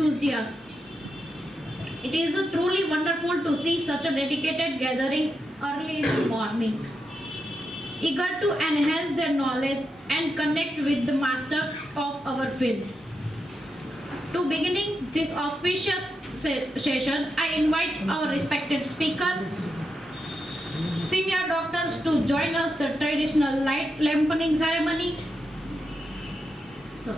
enthusiasts. It is truly wonderful to see such a dedicated gathering early in the morning, eager to enhance their knowledge and connect with the masters of our field. To beginning this auspicious session, I invite our respected speaker, senior doctors, to join us the traditional light lamponing ceremony. So,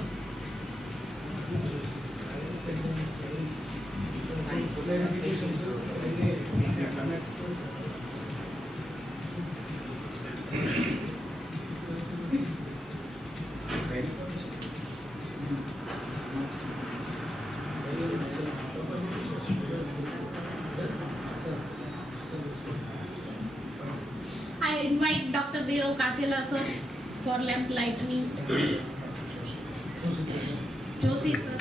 I invite Dr. Dhiro Kachela sir for lamp lightning. Joshi sir.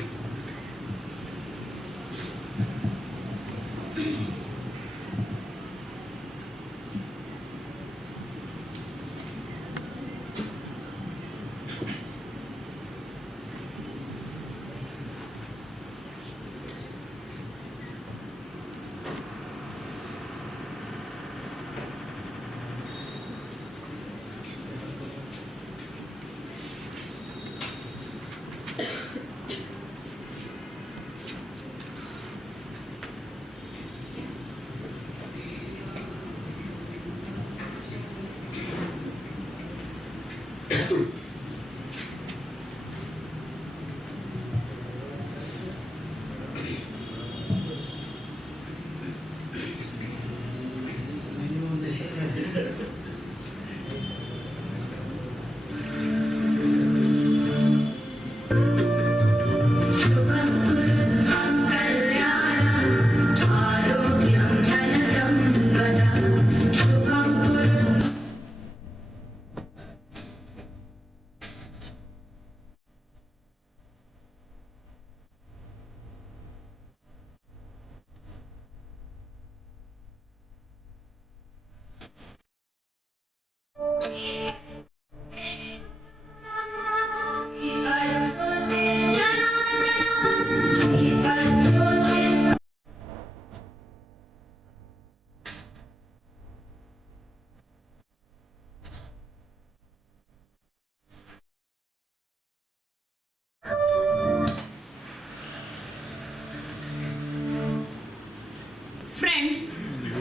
Friends,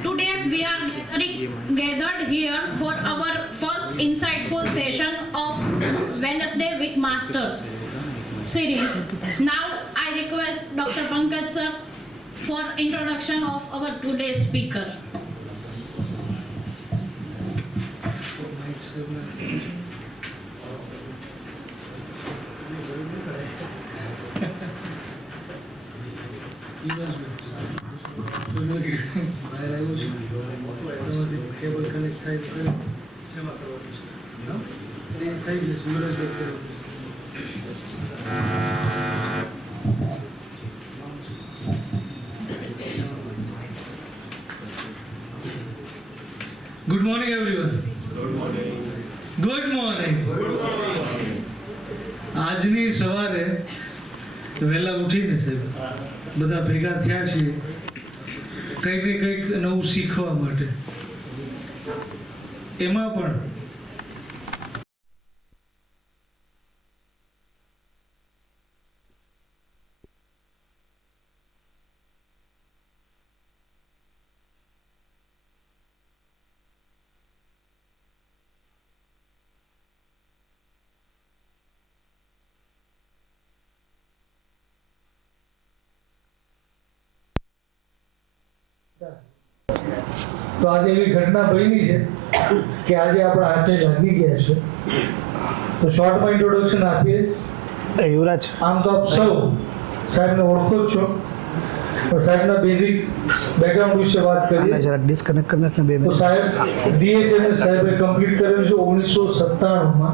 today we are gathered here for our first insightful session of Wednesday with Masters series. Now I request Dr. Pankaj sir for introduction of our today's speaker. Cable connect થાય તો સેવા કરવાની છે એ થઈ જશે Yuvraj doctor good morning everyone good morning આજની સવારે વહેલા ઉઠીને સાહેબ બધા ભેગા થયા છીએ કંઈક ને કંઈક નવું શીખવા માટે. એમાં પણ તો આજે એવી ઘટના બની છે કે આજે આપણા હાથે લાગી ગયા છે. તો શોર્ટમાં ઇન્ટ્રોડક્શન આપીએ. યુવરાજ, આમ તો આપ સૌ સાહેબને ઓળખો જ છો, પણ સાહેબના બેઝિક બેકગ્રાઉન્ડ વિશે વાત કરીએ. જરા ડિસ્કનેક્ટ કરીને 2 તો મિનિટ. સાહેબ ડીએચએમએસ સાહેબે કમ્પ્લીટ કરેલું છે 1997માં.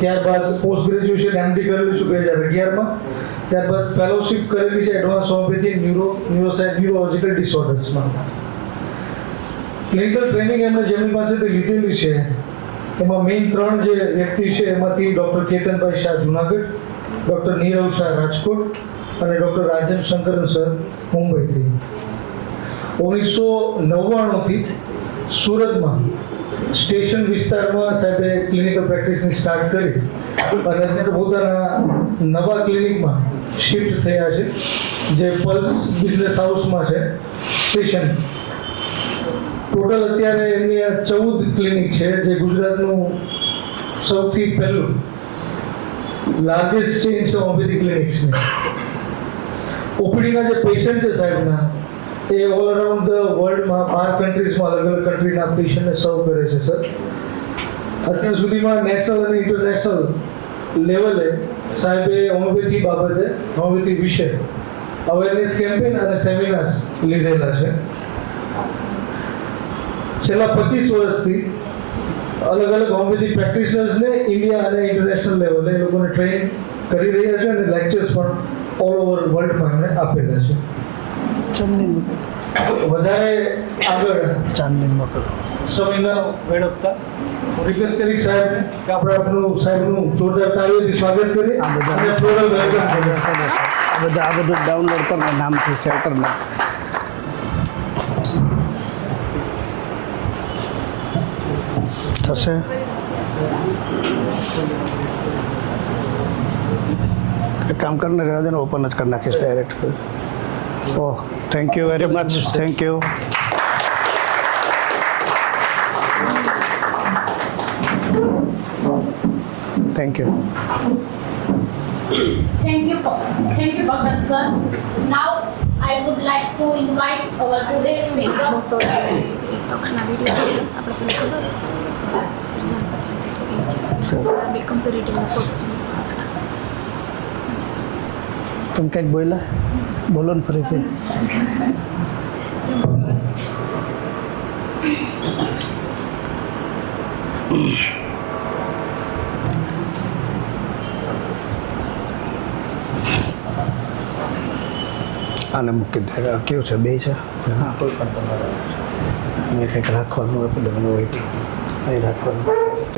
ત્યારબાદ પોસ્ટ ગ્રેજ્યુએશન એમડી કરેલું છે 2011માં. ત્યારબાદ ફેલોશિપ કરેલી છે એડવાન્સ હોમિયોપેથી ન્યુરોલોજિકલ ડિસઓર્ડર્સમાં. ક્લિનિકલ ટ્રેનિંગ એમણે જેમની પાસેથી લીધેલી છે એમાં મેઇન 3 જે વ્યક્તિ છે એમાંથી ડૉક્ટર કેતનભાઈ શાહ જુનાગઢ, ડૉક્ટર નીરવ શાહ રાજકોટ અને ડૉક્ટર રાજેન શંકરન સર મુંબઈથી. 1999થી સુરતમાં સ્ટેશન વિસ્તારમાં સાહેબે ક્લિનિકલ પ્રેક્ટિસની સ્ટાર્ટ કરી અને અત્યારે પોતાના નવા ક્લિનિકમાં શિફ્ટ થયા છે, જે પલ્સ બિઝનેસ હાઉસમાં છે સ્ટેશન. ટોટલ અત્યારે એમની 14 ક્લિનિક છે, જે ગુજરાતનું સૌથી પહેલું લાર્જેસ્ટ ચેઇન છે હોમિયોપેથી ક્લિનિક્સની. ઓપીડીના જે પેશન્ટ છે સાહેબના, એ ઓલ અરાઉન્ડ ધ વર્લ્ડમાં 12 કન્ટ્રીઝમાં અલગ અલગ કન્ટ્રીના પેશન્ટને સર્વ કરે છે સર. અત્યાર સુધીમાં નેશનલ અને ઇન્ટરનેશનલ લેવલે સાહેબે હોમિયોપેથી બાબતે, હોમિયોપેથી વિશે અવેરનેસ કેમ્પેન અને સેમિનાર્સ લીધેલા છે. છેલ્લા 25 વર્ષથી અલગ અલગ હોમિયોપેથી પ્રેક્ટિશનર્સને ઇન્ડિયા અને ઇન્ટરનેશનલ લેવલે એ લોકોને ટ્રેન કરી રહ્યા છે અને લેક્ચર્સ પણ ઓલ ઓવર વર્લ્ડમાં એમણે આપેલા છે. વધારે આગળ ચાંદનીમાં કરો. સમય ન વેડફતા રિક્વેસ્ટ કરી સાહેબને કે આપણે આપણું સાહેબનું જોરદાર તાળીઓથી સ્વાગત કરીએ આ બધા અને ફ્લોરલ વેલકમ કરીએ. આ બધું ડાઉનલોડ કરીને નામથી સેવ કરી નાખ. થશે. એક કામ કરીને રહેવા દે ને, ઓપન જ કરી નાખીશ direct. Oh, thank you very much. Thank you. Thank you. Thank you, Bhagat sir. Now I would like to invite our today's speaker. તક્ષના વિડીયો આપણે પેલું ખબર બે કમ્પેરેટિવ તમે કંઈક બોલ્યા? બોલો ને ફરીથી. આને મૂકી દે. કેવું છે? બે છે? હા, કોઈ પણ તમારે કંઈક રાખવાનું હોય પેલું હોય અહીં રાખવાનું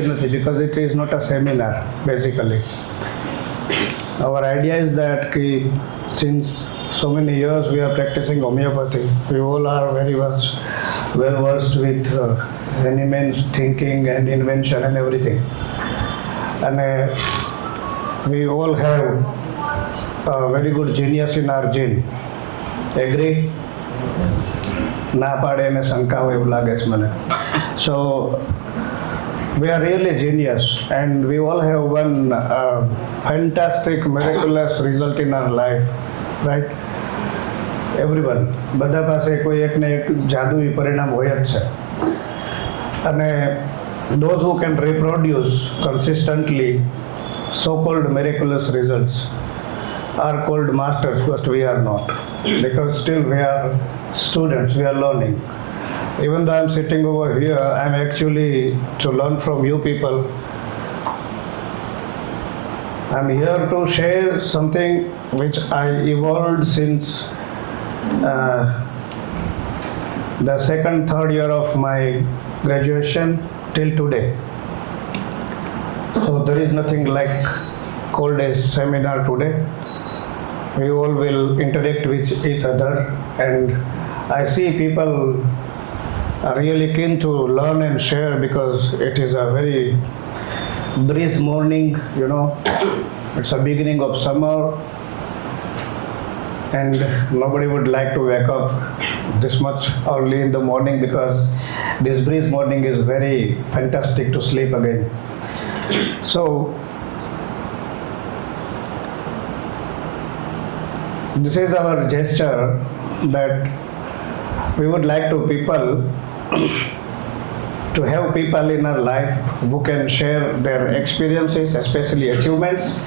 નથી, because it is not a seminar basically. Our idea is that since so many years we are practicing homeopathy, we all are very much well versed with Hahnemann's thinking and invention and everything. And we all have a very good genius in our gene. Agree? ના પાડે એને શંકા હોય એવું લાગે છે મને. So we are really genius and we all have one fantastic miraculous result in our life, right? Everyone, બધા પાસે કોઈ એક ને એક જાદુઈ પરિણામ હોય જ છે. અને those who can reproduce consistently so-called miraculous results are called masters, but we are not, because still we are students, we are learning. Even though I'm sitting over here, I'm actually to learn from you people. I'm here to share something which I evolved since the second, third year of my graduation till today. So there is nothing like called a seminar today. We all will interact with each other, and I see people are really keen to learn and share because it is a very breeze morning, you know. It's a beginning of summer and nobody would like to wake up this much early in the morning because this breeze morning is very fantastic to sleep again. So this is our gesture that we would like to people to have people in our life who can share their experiences, especially achievements.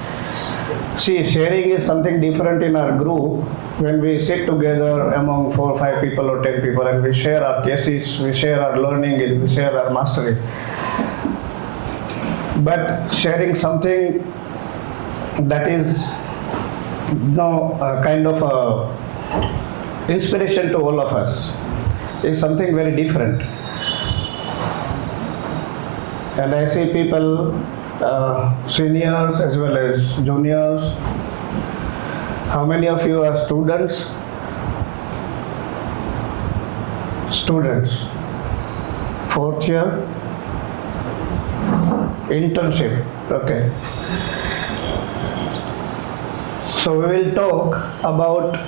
See, sharing is something different in our group when we sit together among 4 or 5 people or 10 people and we share our cases, we share our learning, we share our mastery. But sharing something that is kind of a inspiration to all of us is something very different. And I see people, seniors as well as juniors, How many of you are students? Students. 4th year? Internship. Okay. So we will talk about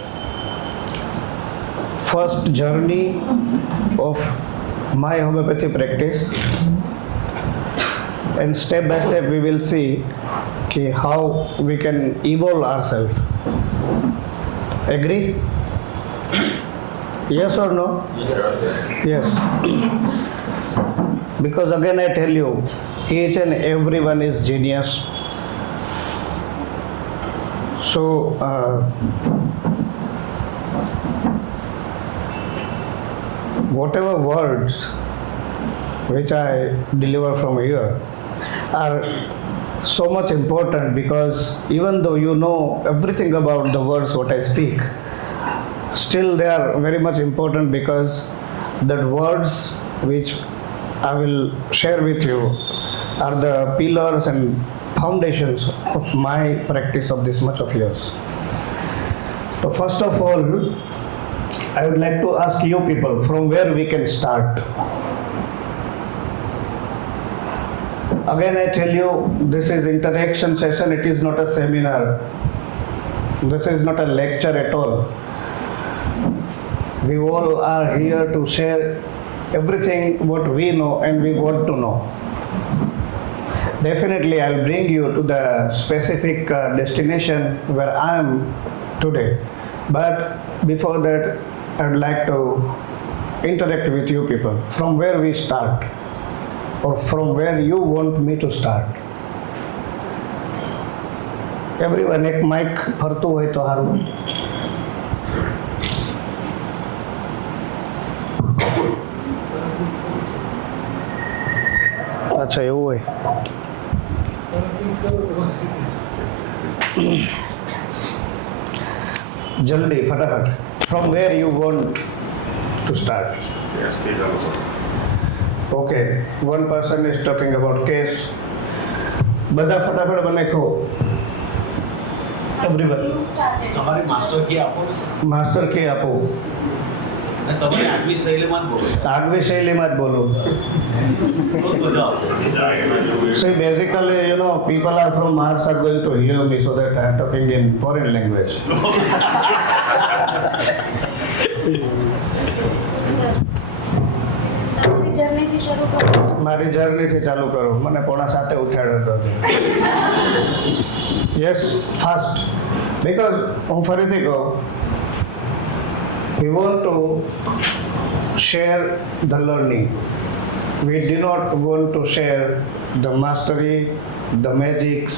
first journey of my homeopathy practice, and step by step we will see how we can evolve ourselves. Agree? Yes or no? Yes. Because again I tell you, each and everyone is genius. So whatever words which I deliver from here are so much important, because even though you know everything about the words what I speak, still they are very much important, because the words which I will share with you are the pillars and foundations of my practice of this much of years. So first of all, I would like to ask you people from where we can start. Again I tell you, this is interaction session, it is not a seminar. This is not a lecture at all. We all are here to share everything what we know and we want to know. Definitely I'll bring you to the specific destination where I am today. But before that, I would like to interact with you people from where we start, or from where you want me to start. Everyone, एक mic ફરતું હોય તો હારું. અચ્છા એવું હોય. જલ્દી ફટાફટ. From where you want to start? Okay, one person is talking about case. બધા ફટાફટ મને કહો. Everyone. તમારે માસ્ટર કી આપો ને સર. માસ્ટર કે આપો. અને તમારે આગવી શૈલીમાં જ બોલો. આગવી શૈલીમાં જ બોલો. બહુ મજા આવશે. See, basically, you know, people are from Mars are going to hear me, so that I am talking in foreign language. Sir તમારી જર્નીથી શરૂ કરો. મારી જર્નીથી ચાલુ કરો. મને 6:45 ઉઠાડ્યો હતો. Yes, fast. બીકોઝ હું ફરીથી કહું, we want to share the learning. We do not want to share the mastery, the magics,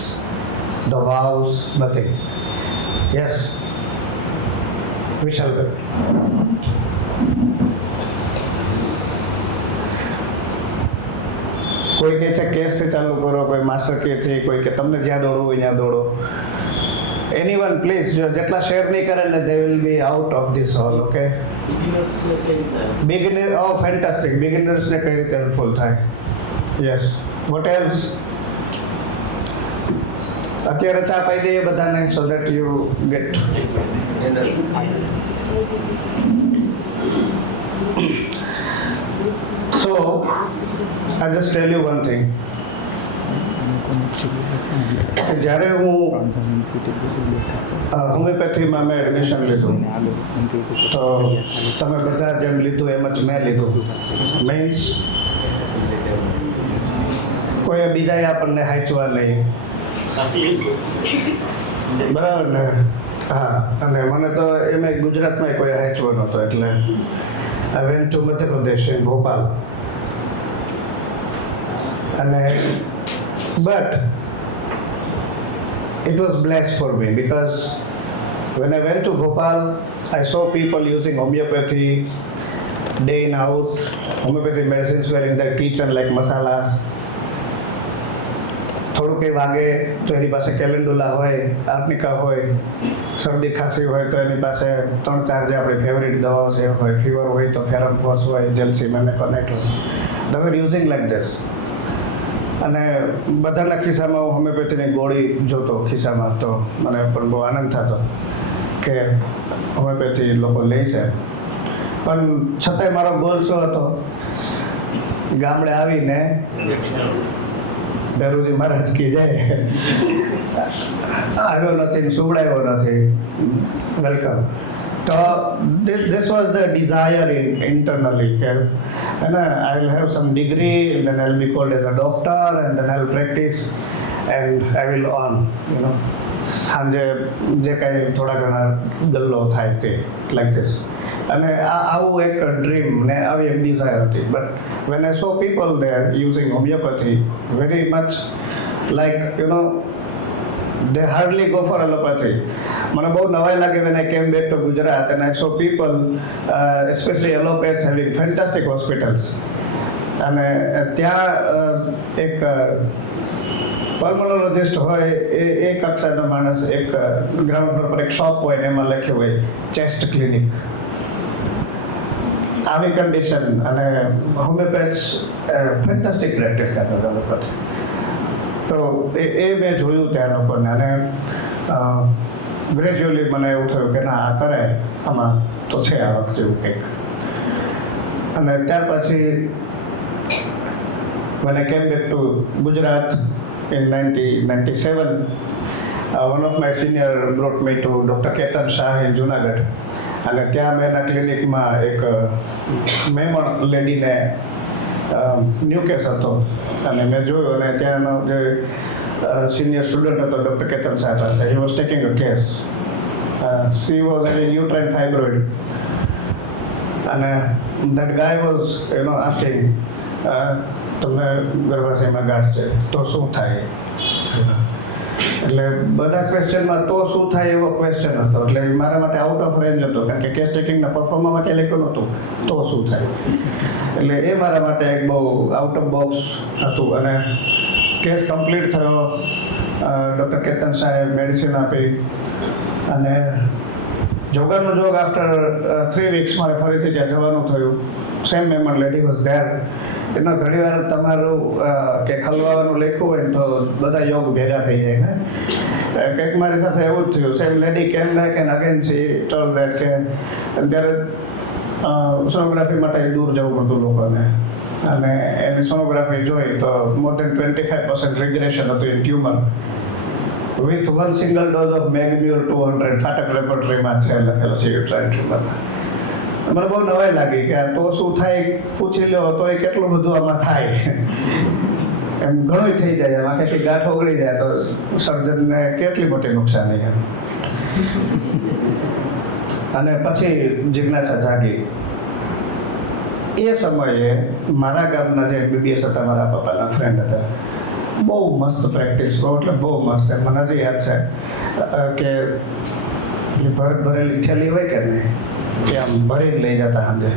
the vows, nothing. Yes, we shall go. કોઈ કહે છે કેસથી ચાલુ કરો, કોઈ માસ્ટર કહે છે, કોઈ કે તમને જ્યાં દોડવું હોય ત્યાં દોડો. Anyone, please, જેટલા શેર નહીં કરે ને, they will be out of this hall, okay? Beginner, oh fantastic, beginners ને કઈ રીતે હેલ્પફુલ થાય. Yes, what else? અત્યારે ચા પાઈ દઈએ બધાને, so that you get. So I just tell you one thing. જ્યારે હું હોમિયોપેથીમાં મેં એડમિશન લીધું, તો તમે બધા જેમ લીધું એમ જ મેં લીધું. મીન્સ કોઈ બીજાએ આપણને હાંચવા નહીં, બરાબર ને? હા, અને મને તો એમાં ગુજરાતમાં કોઈ હાંચવો નહોતો, એટલે I went to Madhya Pradesh in Bhopal. અને but it was blessed for me, because when I went to Bhopal, I saw people using homeopathy day in out. Homeopathy medicines were in their kitchen like masalas. થોડું કંઈ વાગે તો એની પાસે કેલેન્ડુલા હોય, આર્નિકા હોય, શરદી ખાંસી હોય તો એની પાસે 3-4 જે આપણી ફેવરિટ દવાઓ છે હોય, ફીવર હોય તો ફેરમફોસ હોય, જેલ્સીમેન કોનેટ હોય. They were using like this. અને બધાના ખિસ્સામાં હું હોમિયોપેથીની ગોળી જોતો ખિસ્સામાં, તો મને પણ બહુ આનંદ થતો. કે હોમિયોપેથી લોકો લે છે, પણ છતાંય મારો ગોલ શું હતો, ગામડે આવીને ભેરુજી મહારાજ કી જાય આવ્યો નથી ને સુવડાવ્યો નથી, વેલકમ. તો this was the desire internally, and I will have some degree and then I will be called as a doctor and then I will practice and I will earn, સાંજે જે કાંઈ થોડા ઘણા ગલ્લો થાય તે લાઈક ધીસ. અને આવું એક ડ્રીમ ને આવી એક ડિઝાયર હતી. But when I so people they are using homeopathy very much like they hardly go for allopathy. મને બહુ નવાઈ લાગે when I came back to Gujarat and I saw people, especially allopaths, having fantastic hospitals. અને ત્યાં એક પલ્મોનોલોજિસ્ટ હોય એ કક્ષાનો માણસ એક ગ્રાઉન્ડ ફ્લોર પર એક શોપ હોય ને એમાં લખ્યું હોય ચેસ્ટ ક્લિનિક. આવી કન્ડિશન અને હોમિયોપેથ્સ ફેન્ટાસ્ટિક પ્રેક્ટિસ કરતા હતા લોકો. તો એ મેં જોયું ત્યાં લોકોને અને ગ્રેજ્યુઅલી મને એવું થયું કે ના આ કરે, આમાં તો છે આવક જેવું કંઈક. અને ત્યાર પછી when I came back to Gujarat in 1997, one of my senior brought me to Dr. Ketan Shah in Junagadh. અને ત્યાં મેં એના ક્લિનિકમાં એક મેમણ લેડીને ન્યૂ કેસ હતો અને મેં જોયું અને ત્યાંનો જે સિનિયર સ્ટુડન્ટ હતો ડૉક્ટર કેતન સાહેબ પાસે, he was taking a case. She was having uterine fibroid અને that guy was asking તમને ગર્ભાશયમાં ગાંઠ છે તો શું થાય. એટલે બધા ક્વેશ્ચનમાં તો શું થાય એવો ક્વેશ્ચન હતો. એટલે મારા માટે આઉટ ઓફ રેન્જ હતો, કારણ કે કેસ ટેકિંગના પરફોર્મમાં ક્યાં લખ્યું નહોતું તો શું થાય. એટલે એ મારા માટે એક બહુ આઉટ ઓફ બોક્સ હતું. અને કેસ કમ્પ્લીટ થયો, ડૉક્ટર કેતન શાહે મેડિસિન આપી અને જોગાનું જોગ આફ્ટર 3 weeks મારે ફરીથી ત્યાં જવાનું થયું. Same Memon lady was there. એનો ઘણી વાર તમારું કે ખલવાનું લખ્યું હોય તો બધા યોગ ભેગા થઈ જાય ને. કંઈક મારી સાથે એવું જ થયું. Same lady came back and again she told that કે ત્યારે સોનોગ્રાફી માટે દૂર જવું પડતું લોકોને. અને એની સોનોગ્રાફી જોઈ તો મોર દેન 25% રિગ્રેશન હતું in tumour with 1 single dose of Megmure 200 ફાટક લેબોરેટરીમાં છે લખેલો છે યુટ્રાઇન ટ્યુમરમાં. મને બહુ નવાઈ લાગી કે તો શું થાય પૂછી લો તો એ કેટલું બધું આમાં થાય. એમ ઘણું થઈ જાય, આમાં આખી ગાંઠ ઓગળી જાય તો સર્જનને કેટલી મોટી નુકસાની એમ. અને પછી જિજ્ઞાસા જાગી. એ સમયે મારા ગામના જે MBBS હતા, મારા પપ્પાના ફ્રેન્ડ હતા, બહુ મસ્ત પ્રેક્ટિસ, એટલે બહુ મસ્ત. મને હજી યાદ છે કે ભરેલી થેલી હોય કે નહીં કે આમ ભરીને લઈ જતા સાંજે.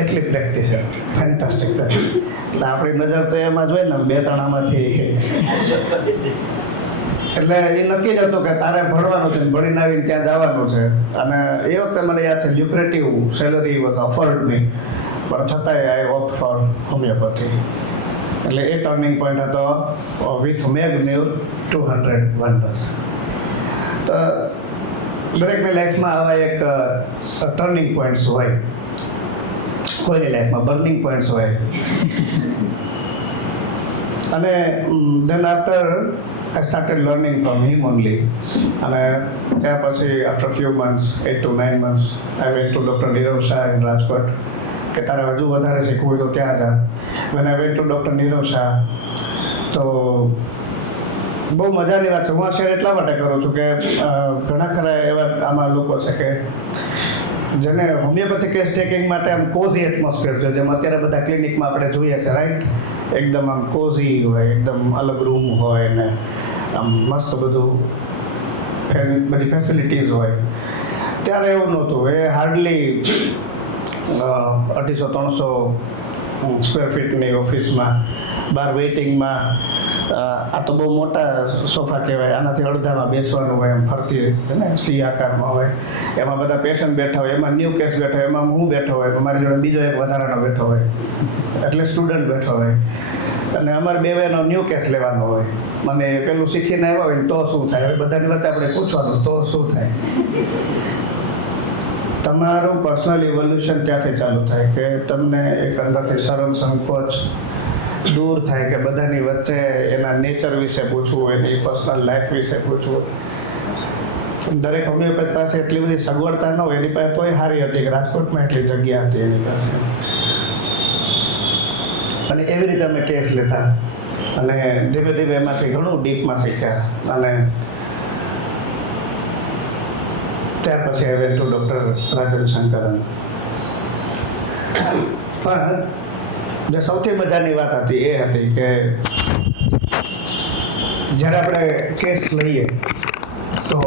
એટલી પ્રેક્ટિસ છે, ફેન્ટાસ્ટિક પ્રેક્ટિસ. એટલે આપણી નજર તો એમાં જ હોય ને, 2-3 આમાંથી. એટલે એ નક્કી જ હતું કે તારે ભણવાનું છે, ભણીને આવીને ત્યાં જવાનું છે. અને એ વખતે મને યાદ છે લ્યુક્રેટિવ સેલરી વોઝ ઓફર્ડ મી, પણ છતાંય આઈ ઓપ્ટ ફોર હોમિયોપેથી. એટલે એ ટર્નિંગ પોઈન્ટ હતો વિથ મેગમ્યુર 200 વન્ડર્સ. તો દરેકની લાઈફમાં આવા એક ટર્નિંગ પોઈન્ટ્સ હોય, કોઈની લાઈફમાં બર્નિંગ પોઈન્ટ્સ હોય. અને then after I started learning from him only. અને ત્યાર પછી after few months, 8 to 9 months, I went to Dr. Nirav Shah in Rajkot કે તારે હજુ વધારે શીખવું હોય તો ત્યાં જા. when I went to Dr. Nirav Shah તો બહુ મજાની વાત છે. હું આ શેર એટલા માટે કરું છું કે ઘણા ખરા એવા આમાં લોકો છે કે જેને હોમિયોપેથી કેસ ટેકિંગ માટે આમ કોઝી એટમોસ્ફિયર છે, જેમ અત્યારે બધા ક્લિનિકમાં આપણે જોઈએ છે, રાઈટ? એકદમ આમ કોઝી હોય, એકદમ અલગ રૂમ હોય ને આમ મસ્ત બધું બધી ફેસિલિટીઝ હોય. ત્યારે એવું નહોતું. એ હાર્ડલી 250-300 સ્ક્વેર ફીટની ઓફિસમાં, બહાર વેઇટિંગમાં. આ તો બહુ મોટા સોફા કહેવાય, આનાથી અડધામાં બેસવાનું હોય, એમ ફરતી ને સી આકારમાં હોય. એમાં બધા પેશન્ટ બેઠા હોય, એમાં ન્યૂ કેસ બેઠો હોય, એમાં હું બેઠો હોય, મારી જોડે બીજો એક વધારાનો બેઠો હોય, એટલે સ્ટુડન્ટ બેઠો હોય. અને અમારે બે બેનો ન્યૂ કેસ લેવાનો હોય. મને પેલું શીખીને આવ્યા હોય ને તો શું થાય, હવે બધાની વચ્ચે આપણે પૂછવાનું તો શું થાય. તમારું પર્સનલ ઇવોલ્યુશન ત્યાંથી ચાલુ થાય કે તમને એક અંદરથી શરમ સંકોચ દૂર થાય કે બધાની વચ્ચે એના નેચર વિશે પૂછવું, એની પર્સનલ લાઈફ વિશે પૂછવું. દરેક હોમિયોપેથ પાસે એટલી બધી સગવડતા ન હોય, એની પાસે તોય સારી હતી કે રાજકોટમાં એટલી જગ્યા હતી એની પાસે, અને એવી રીતે અમે કેસ લેતા અને ધીમે ધીમે એમાંથી ઘણું ડીપમાં શીખ્યા. અને ત્યાર પછી I went to ડૉક્ટર રાજન શંકરન. પણ જે સૌથી મજાની વાત હતી એ હતી કે જ્યારે આપણે કેસ લઈએ તો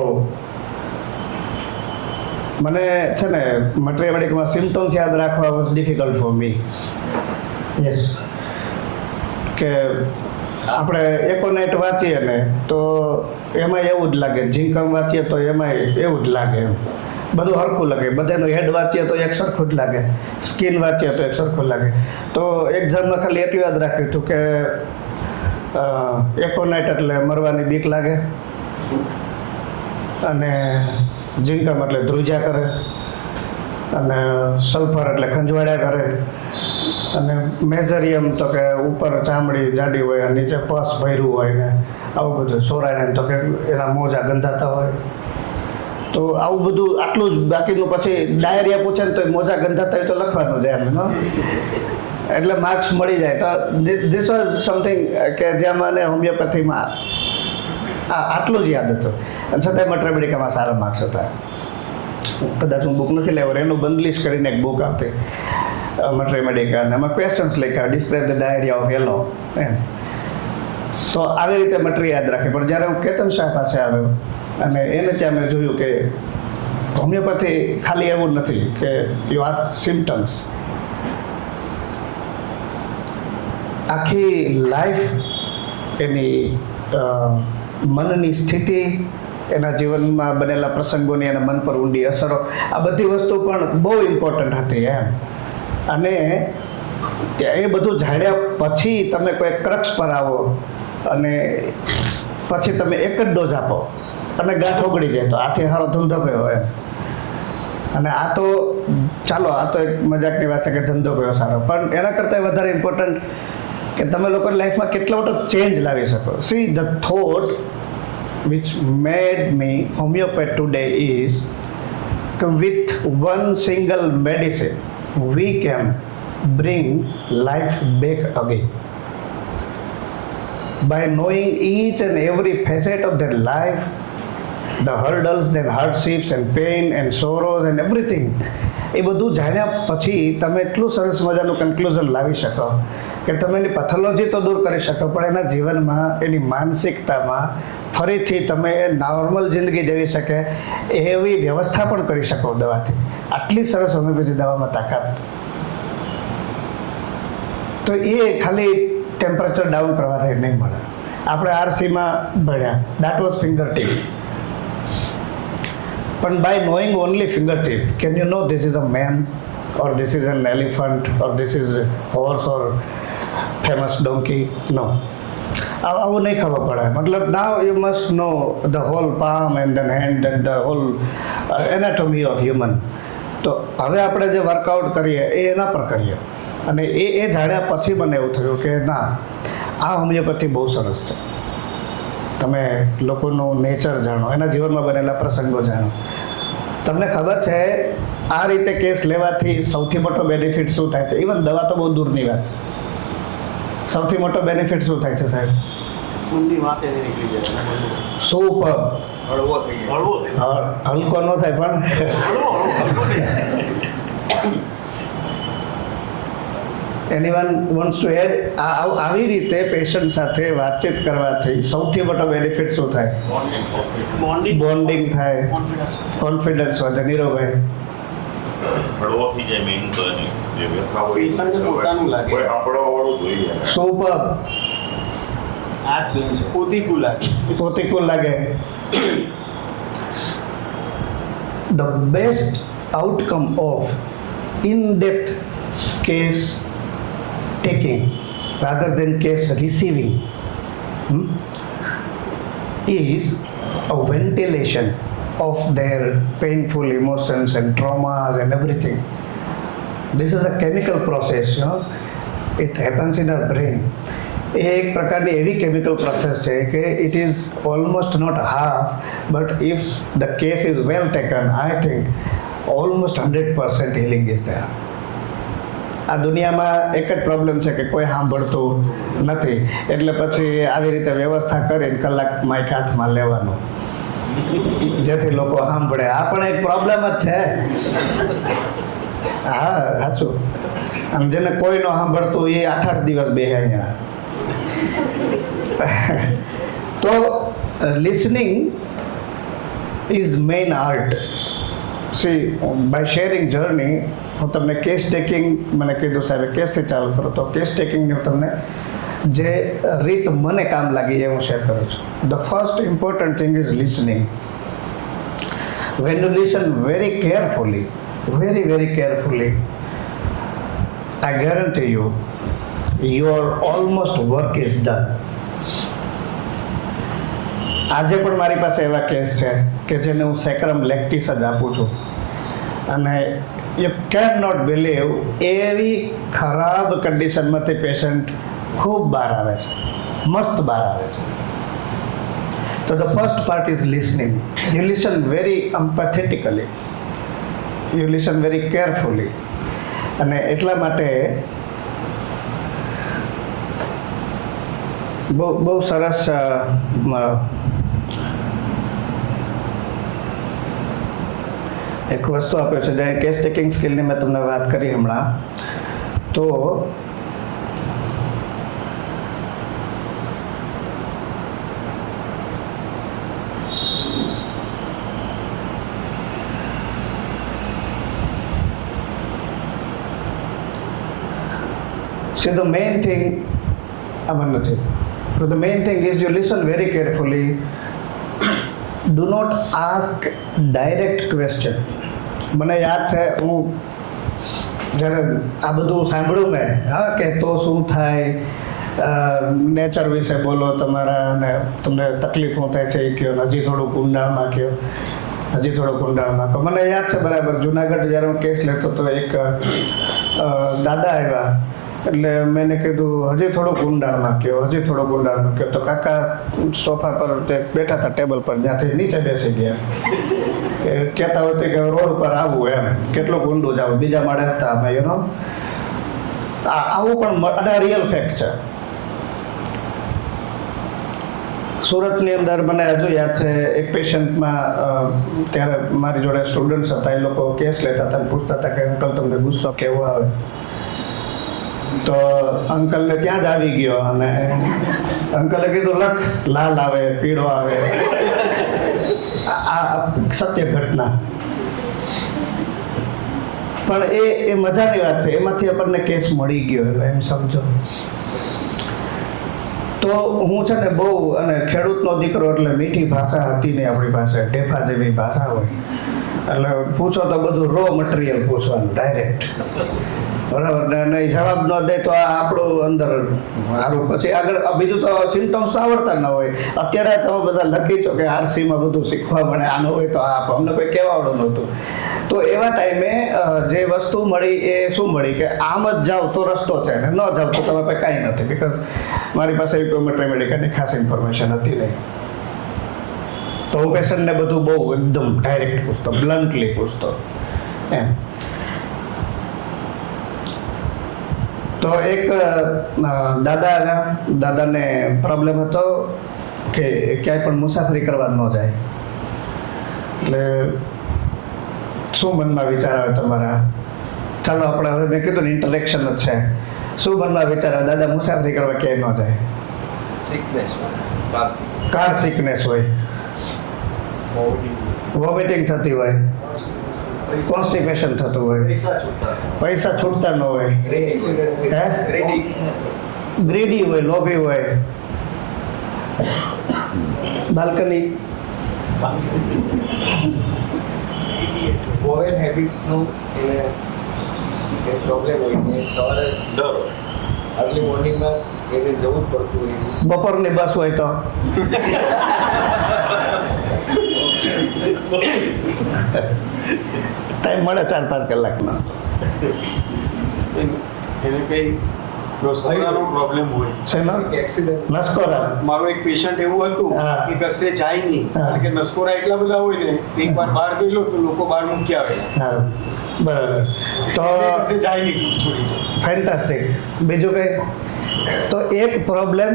મને છે ને મટીરિયલ સિમ્ટમ્સ યાદ રાખવા was difficult for me. Yes, કે આપણે એકોનાઇટ વાંચીએ ને તો એમાં એવું જ લાગે, ઝીંકમ વાંચીએ તો એમાં એવું જ લાગે, એમ બધું સરખું લાગે. બધાનું હેડ વાંચીએ તો એક સરખું જ લાગે, સ્કિન વાંચીએ તો એક સરખું લાગે. તો એક્ઝામમાં ખાલી એટલું યાદ રાખ્યું હતું કે એકોનાઇટ એટલે મરવાની બીક લાગે, અને ઝીંકમ એટલે ધ્રુજા કરે, અને સલ્ફર એટલે ખંજવાળ્યા કરે, અને મેઝરિયમ તો કે ઉપર ચામડી જાડી હોય અને નીચે પસ ભર્યું હોય ને આવું બધું. સોરાયને તો કે એના મોજા ગંધાતા હોય. તો આવું બધું આટલું જ. બાકીનું પછી ડાયરિયા પૂછે ને તો મોજા ગંધાતા હોય તો લખવાનું જ એમ, એટલે માર્ક્સ મળી જાય. તો ધીસ વોઝ સમથિંગ કે જ્યાં મને હોમિયોપેથીમાં આટલું જ યાદ હતું, અને છતાંય મટરેમેડિકામાં સારા માર્ક્સ હતા. કદાચ હું બુક નથી લેવો, એનું બંધલીશ કરીને એક બુક આવતી મટરેમેડિકા, અને એમાં ક્વેશ્ચન્સ લખ્યા, describe the diarrhoea of yellow એમ. તો આવી રીતે મટરી યાદ રાખી. પણ જ્યારે હું કેતન શાહ પાસે આવ્યો અને એને ત્યાં મેં જોયું કે હોમિયોપેથી ખાલી એવું નથી કે યુ આસ્ક સિમ્ટમ્સ, આખી લાઈફ એની મનની સ્થિતિ, એના જીવનમાં બનેલા પ્રસંગોની એના મન પર ઊંડી અસરો, આ બધી વસ્તુ પણ બહુ ઇમ્પોર્ટન્ટ હતી એમ. અને એ બધું જાણ્યા પછી તમે કોઈ ક્રક્સ પર આવો અને પછી તમે એક જ ડોઝ આપો અને ગાંઠ ઓગળી જાય તો આથી સારો ધંધો કયો એમ. અને આ તો ચાલો, આ તો એક મજાકની વાત છે કે ધંધો કયો સારો, પણ એના કરતાં વધારે ઇમ્પોર્ટન્ટ કે તમે લોકોની લાઈફમાં કેટલો મોટો ચેન્જ લાવી શકો. See the thought which made me homeopath today is with one single medicine we can bring life back again. By knowing each and every facet of their life, the hurdles and hardships and pain and sorrows and everything, એ બધું જાણ્યા પછી તમે એટલું સરસ મજાનું conclusion લાવી શકો કે તમે એની પેથોલોજી તો દૂર કરી શકો, પણ એના જીવનમાં, એની માનસિકતામાં ફરીથી તમે નોર્મલ જિંદગી જીવી શકે એવી વ્યવસ્થા પણ કરી શકો દવાથી. આટલી સરસ હોમિયોપેથી દવામાં તાકાત. તો એ ખાલી ટેમ્પરેચર ડાઉન કરવાથી નહીં મળે. આપણે RC-માં ભણ્યા, દેટ વોઝ ફિંગર ટીપ. પણ by knowing only finger tip, can you know this is a man or this is an elephant or this is a horse or famous donkey? No. આવું નહીં ખબર પડે. મતલબ now you must know the whole palm and then hand and the whole anatomy of human. તો હવે આપણે જે workout કરીએ એ એના પર કરીએ. અને એ જાણ્યા પછી મને એવું થયું કે ના, આ હોમિયોપેથી બહુ સરસ છે. તમે લોકોનું નેચર જાણો, એના જીવનમાં બનેલા પ્રસંગો જાણો. તમને ખબર છે આ રીતે કેસ લેવાથી સૌથી મોટો બેનિફિટ શું થાય છે? ઇવન દવા તો બહુ દૂરની વાત છે. સૌથી મોટો બેનિફિટ શું થાય છે સાહેબ? સુપર. હલકો ન થાય પણ એનીવન વોન્ટ્સ ટુ એડ? આવી રીતે પેશન્ટ સાથે વાતચીત કરવાથી સૌથી મોટો બેનિફિટ શું થાય? બોન્ડિંગ થાય, કોન્ફિડન્સ વધે. નીરવભાઈ? સુપર. પોતિકુલ લાગે. The best outcome of in-depth case taking rather than case receiving is a ventilation of their painful emotions and traumas and everything. This is a chemical process, you know. It happens in our brain. એ એક પ્રકારની એવી chemical process છે કે it is almost not half, but if the case is well taken, I think almost 100% healing is there. આ દુનિયામાં એક જ problem છે કે કોઈ સાંભળતું નથી, એટલે પછી આવી રીતે વ્યવસ્થા કરીને કલાક માઇક હાથમાં લેવાનું જેથી લોકો સાંભળે. આ પણ એક પ્રોબ્લેમ જ છે. હા, સાચું. આમ જેને કોઈ ન સાંભળતું એ 8-8 દિવસ બેસે અહીંયા. તો listening is main art. See, by sharing journey, હું તમને કેસ ટેકિંગ, મને કીધું સાહેબ કેસથી ચાલુ કરો, તો કેસ ટેકિંગની હું તમને જે રીત મને કામ લાગી એ હું શેર કરું છું. The first important thing is listening. When you listen very carefully, very carefully, I guarantee you, your almost work is done. આજે પણ મારી પાસે એવા કેસ છે કે જેને હું સેક્રમ લેક્ટિસ જ આપું છું, અને યુ કેન નોટ બિલીવ એવી ખરાબ કન્ડિશનમાંથી પેશન્ટ ખૂબ બહાર આવે છે, મસ્ત બહાર આવે છે. તો the first part is listening. You listen very empathetically, you listen very carefully. અને એટલા માટે બહુ સરસ એક વસ્તુ આપ્યો છે, જે કેસ ટેકિંગ સ્કિલની મેં તમને વાત કરી હમણાં. તો see, the main thing, so the main thing is you listen very carefully. Do not ask direct question. મને યાદ છે, હું જ્યારે આ બધું સાંભળ્યું મેં, હા, કે તો શું થાય, નેચર વિશે બોલો તમારા, અને તમને તકલીફ શું થાય છે એ કહો, હજી થોડુંક ઊંડાણમાં કહો, હજી થોડોક ઊંડાણમાં કહો. મને યાદ છે બરાબર, જુનાગઢ જ્યારે હું કેસ લેતો તો એક દાદા આવ્યા, એટલે મેં કીધું હજી થોડુંક ઊંડાણમાં કહો, હજી થોડુંક ઊંડાણમાં કહો. તો કાકા સોફા પર તે બેઠા હતા ટેબલ પર, જ્યાંથી નીચે બેસી ગયા, કે કહેતા હોય કે રોડ પર આવવું, એમ કેટલુંક ઊંડું જાવ, બીજા માળે હતા અમે, યુ નો. આવું પણ આ રિયલ ફેક્ટ છે. સુરતની અંદર મને હજુ યાદ છે, એક પેશન્ટમાં ત્યારે મારી જોડે સ્ટુડન્ટ્સ હતા, એ લોકો કેસ લેતા હતા, પૂછતા હતા કે અંકલ તમને ગુસ્સો કેવો આવે. તો અંકલને ત્યાં જ આવી ગયો, અને અંકલે કીધું લખ, લાલ આવે, પીળો આવે. આ સત્ય ઘટના, પણ એ મજાની વાત છે, એમાંથી આપણને કેસ મળી ગયો, એટલે એમ સમજો. તો હું છે ને બહુ, અને ખેડૂતનો દીકરો એટલે મીઠી ભાષા હતી નહીં આપણી પાસે, ઢેફા જેવી ભાષા હોય, એટલે પૂછો તો બધું રો મટીરિયલ પૂછવાનું ડાયરેક્ટ, બરાબર ને. નહીં જવાબ ન દે તો આ આપણું અંદર સારું, પછી આગળ બીજું તો સિમ્ટમ્સ તો આવડતા ન હોય. અત્યારે તમે બધા લખી છો કે આરસીમાં બધું શીખવા મળે, આનો હોય તો આ, અમને કોઈ કહેવાડું નહોતું. તો એવા ટાઈમે જે વસ્તુ મળી એ શું મળી કે આમ જ જાઓ તો રસ્તો છે, ને ન જાઓ તો તમે પાસે કાંઈ નથી, બિકોઝ મારી પાસે ઇકોમેટ્રી મેડિકલની ખાસ ઇન્ફોર્મેશન હતી નહીં. તો હું પેશન્ટને બધું બહુ એકદમ ડાયરેક્ટ પૂછતો, બ્લન્ટલી પૂછતો એમ. તો એક દાદાને પ્રોબ્લેમ હતો કે ક્યાંય પણ મુસાફરી કરવા ન જાય. એટલે શું મનમાં વિચાર આવે તમારા? ચાલો આપણે હવે, મેં કીધું ને ઇન્ટરેક્શન જ છે. શું મનમાં વિચાર આવે દાદા મુસાફરી કરવા ક્યાંય ન જાય? કાર સિકનેસ હોય, વોમિટિંગ થતી હોય, કોન્સ્ટિપેશન થતું હોય, પૈસા છૂટતા ન હોય, ગ્રીડી હોય, લોભી હોય, બાલ્કની ફોરેન હેબિટ્સનો એને પ્રોબ્લેમ હોય ને સવારે ડર અર્લી મોર્નિંગમાં એને જવું જ પડતું હોય. બપોરની બસ હોય તો ટાઈમ મળે 4-5 કલાકનો. એને કઈ નસકોરાનો પ્રોબ્લેમ હોય. શેનો? એક્સિડન્ટ નસકોરા? મારો એક પેશન્ટ એવું હતું હા. કે કશે જાય નહીં હા. કારણ કે નસકોરા એટલા બધા હોય ને કે એક વાર બહાર ગયેલો તો લોકો બહાર મૂકી આવે હા, બરાબર. તો કશે જાય નહીં છોડી. ફેન્ટાસ્ટિક. બીજું કંઈ? તો એક પ્રોબ્લેમ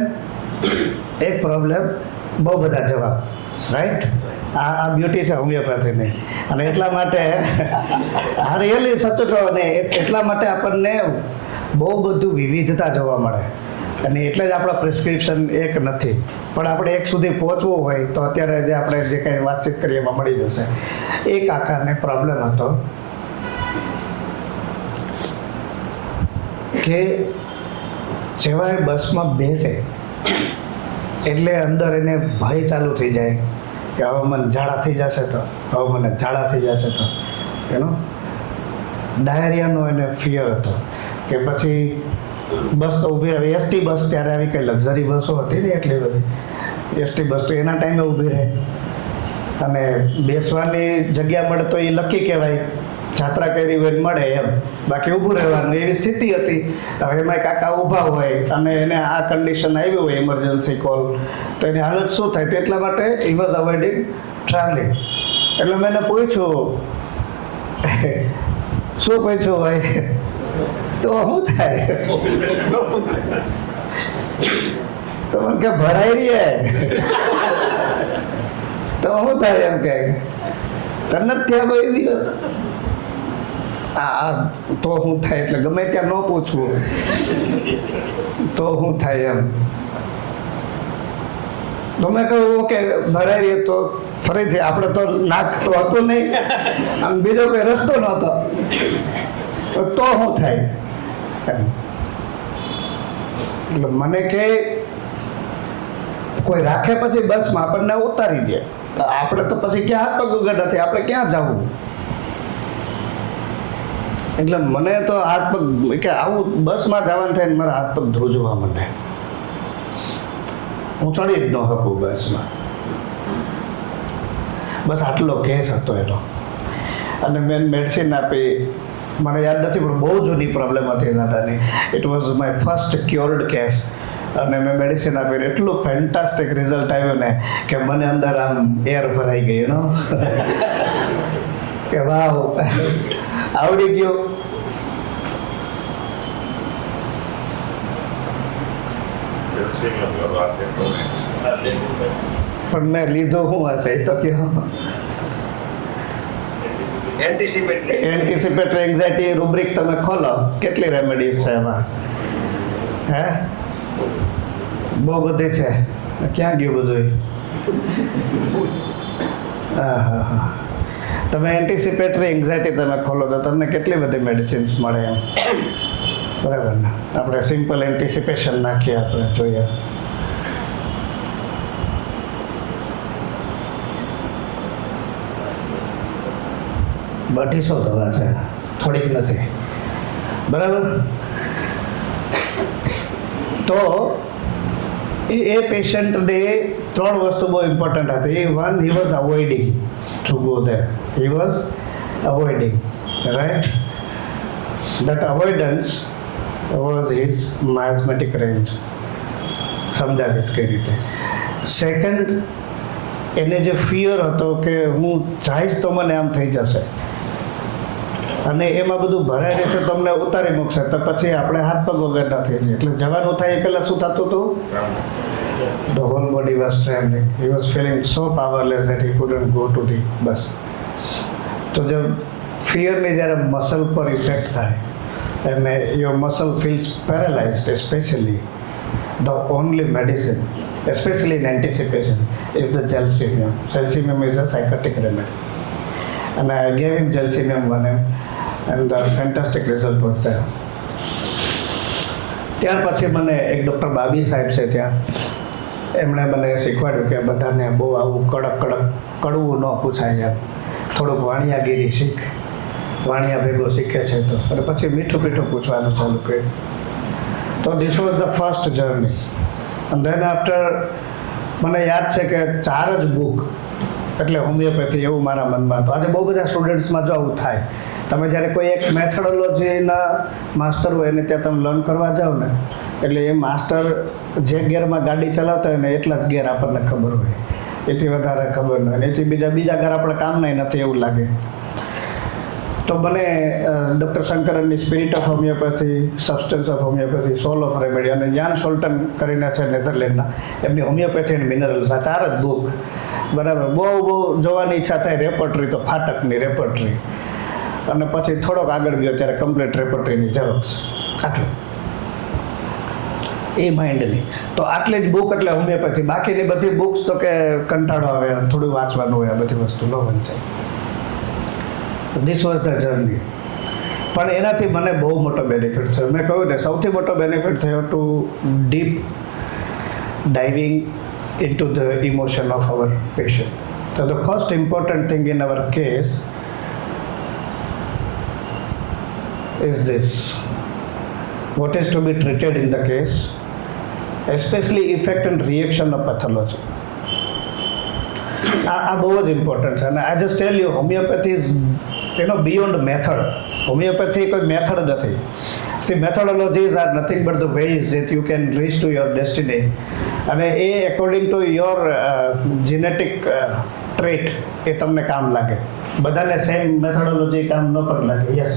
બહુ બધા જવાબ, રાઈટ? આ બ્યુટી છે હોમિયોપેથીની. અને એટલા માટે આ રિયલી સાચું કહો ને, એટલા માટે આપણને બહુ બધું વિવિધતા જોવા મળે. અને એટલે જ આપણા પ્રિસ્ક્રિપ્શન એક નથી, પણ આપણે એક સુધી પહોંચવું હોય તો અત્યારે જે આપણે જે કંઈ વાતચીત કરીએ એમાં મળી જશે. એક આકારને પ્રોબ્લેમ હતો કે જેવા એ બસમાં બેસે એટલે અંદર એને ભય ચાલુ થઈ જાય કે હવે મને ઝાડા થઈ જશે તો એનો ડાયરિયાનો એને ફિયર હતો. કે પછી બસ તો ઊભી રહે, એસટી બસ ત્યારે આવી કંઈ લક્ઝરી બસો હતી ને એટલી બધી, એસટી બસ તો એના ટાઈમે ઊભી રહે અને બેસવાની જગ્યા મળે તો એ લકી કહેવાય, જાત્રા કરી હોય મળે એમ, બાકી ઊભું રહેવાનું એવી સ્થિતિ હતી. હવે એમાં કાકા ઊભા હોય અને એને આ કન્ડિશન આવી હોય ઇમરજન્સી કોલ, તો એની હાલત શું થાય? તો એટલા માટે હી વોઝ અવોઇડિંગ ટ્રાવેલિંગ. એટલે મેં એને પૂછ્યું, શું પૂછ્યું ભાઈ? તો શું થાય? તો મને કે ભરાઈ રહીએ તો શું થાય એમ કે તને જ થયા કોઈ દિવસ તો શું થાય? એટલે ગમે ત્યાં ન પૂછવું તો શું થાય એમ. તો મેં કહ્યું કે ભરાઈ રહીએ તો ફરીથી આપણે તો નાક તો હતું નહીં, આમ બીજો કોઈ રસ્તો નહોતો, તો શું થાય એમ. એટલે મને કે કોઈ રાખે પછી બસમાં આપણને ઉતારી દે, આપણે તો પછી ક્યાં હાથ પગ ઉગડ નથી, આપણે ક્યાં જવું? એટલે મને તો હાથ પગ કે આવું બસમાં જવાનું થાય ને મારા હાથ પગ ધ્રુજવા માંડે, હું ચડી જ ન શકું બસમાં. બસ આટલો કેસ હતો એનો. અને મેં મેડિસિન આપી, મને યાદ નથી પણ બહુ જૂની પ્રોબ્લેમ હતી દાદાની. It was my first cured case. અને મેં મેડિસિન આપીને એટલું ફેન્ટાસ્ટિક રિઝલ્ટ આવ્યું ને કે મને અંદર આમ એર ભરાઈ ગયું નો કે વાવ, આવડી ગયું. પણ મેં લીધું શું હશે એ તો કહો. એન્ટિસિપેટરી એન્ઝાઇટી રૂબ્રિક તમે ખોલો, કેટલી રેમેડીઝ છે એમાં? હે, બહુ બધી છે. ક્યાં ગયું બધું? હા, તમે એન્ટિસિપેટરી એન્ઝાઇટી તમે ખોલો તો તમને કેટલી બધી મેડિસિન્સ મળે એમ, બરાબર ને? આપણે સિમ્પલ એન્ટિસિપેશન નાખીએ, આપણે જોઈએ. બઢીસો દવા છે, થોડીક નથી, બરાબર? તો એ પેશન્ટને 3 વસ્તુ બહુ ઇમ્પોર્ટન્ટ હતી. One, he was અવોઇડિંગ to go there. He was અવોઇડિંગ, right? That avoidance was his miasmatic range. સમજાવીશ કઈ રીતે. સેકન્ડ, એને જે ફિયર હતો કે હું જઈશ તો મને આમ થઈ જશે અને એમાં બધું ભરાઈ રહેશે, તમને ઉતારી મૂકશે તો પછી આપણે હાથ પગ વગર ના થઈ જાય. એટલે જવાનું થાય એ પહેલાં શું થતું હતું? The whole body was trembling. He was feeling so powerless that he couldn't go to the bus. તો જે ફિયરની જ્યારે મસલ પર ઇફેક્ટ થાય અને your muscle feels paralysed, especially the only medicine, especially in anticipation, is the gelsemium. Gelsemium is a psychotic remedy. And I gave him gelsemium 1M and the fantastic result was there. ત્યાર પછી મને એક doctor બાબી સાહેબ છે ત્યાં, એમણે મને શીખવાડ્યું કે બધાને બહુ આવું કડવું ન પૂછાય, એમ થોડુંક વાણિયાગીરી શીખ, વાણિયા ભેગો શીખે છે તો. અને પછી મીઠું પૂછવાનું ચાલુ કર્યું. તો this was the first journey. અને ધેન આફ્ટર મને યાદ છે કે 4 જ બુક એટલે હોમિયોપેથી એવું મારા મનમાં હતું. આજે બહુ બધા સ્ટુડન્ટ્સમાં જો આવું થાય, તમે જ્યારે કોઈ એક મેથોડોલોજીના માસ્ટર હોય ને ત્યાં તમે લર્ન કરવા જાઓ ને, એટલે એ માસ્ટર જે ગેરમાં ગાડી ચલાવતા હોય ને એટલા જ ગેર આપણને ખબર હોય, એથી વધારે ખબર ન હોય, એથી બીજા ગેર આપણે કામના નથી એવું લાગે. તો મને ડૉક્ટર શંકરનની spirit of homeopathy, substance of homeopathy, soul of remedy અને જાન સોલ્ટન કરીને છે નેધરલેન્ડના, એમની હોમિયોપેથી એન્ડ મિનરલ્સ, આ 4 જ બુક બરાબર. બહુ જોવાની ઈચ્છા થાય. રેપર્ટરી તો ફાટકની રેપર્ટરી, અને પછી થોડોક આગળ ગયો ત્યારે કમ્પ્લીટ રેપર્ટરીની ઝેરોક્સ, આટલું એ માઇન્ડની. તો આટલી જ બુક એટલે હોમિયોપેથી. બાકીની બધી બુક્સ તો કે કંટાળો આવે, થોડું વાંચવાનું હોય, આ બધી વસ્તુ ન વંચાય. This was the journey. પણ એનાથી મને બહુ મોટો બેનિફિટ થયો. મેં કહ્યું ને, સૌથી મોટો બેનિફિટ થયો to deep diving into the emotion of our patient. So the first important thing in our case is this: what is to be treated in the case, especially effect and reaction of pathology. આ બહુ જ important છે. અને I just tell you, homeopathy is beyond method. Homeopathy કોઈ method નથી. See methodologies are nothing but the ways that you can reach to your destiny. અને એ according to your genetic trait એ તમને કામ લાગે. બધાને સેમ મેથોડોલોજી કામ ન પણ લાગે. યસ.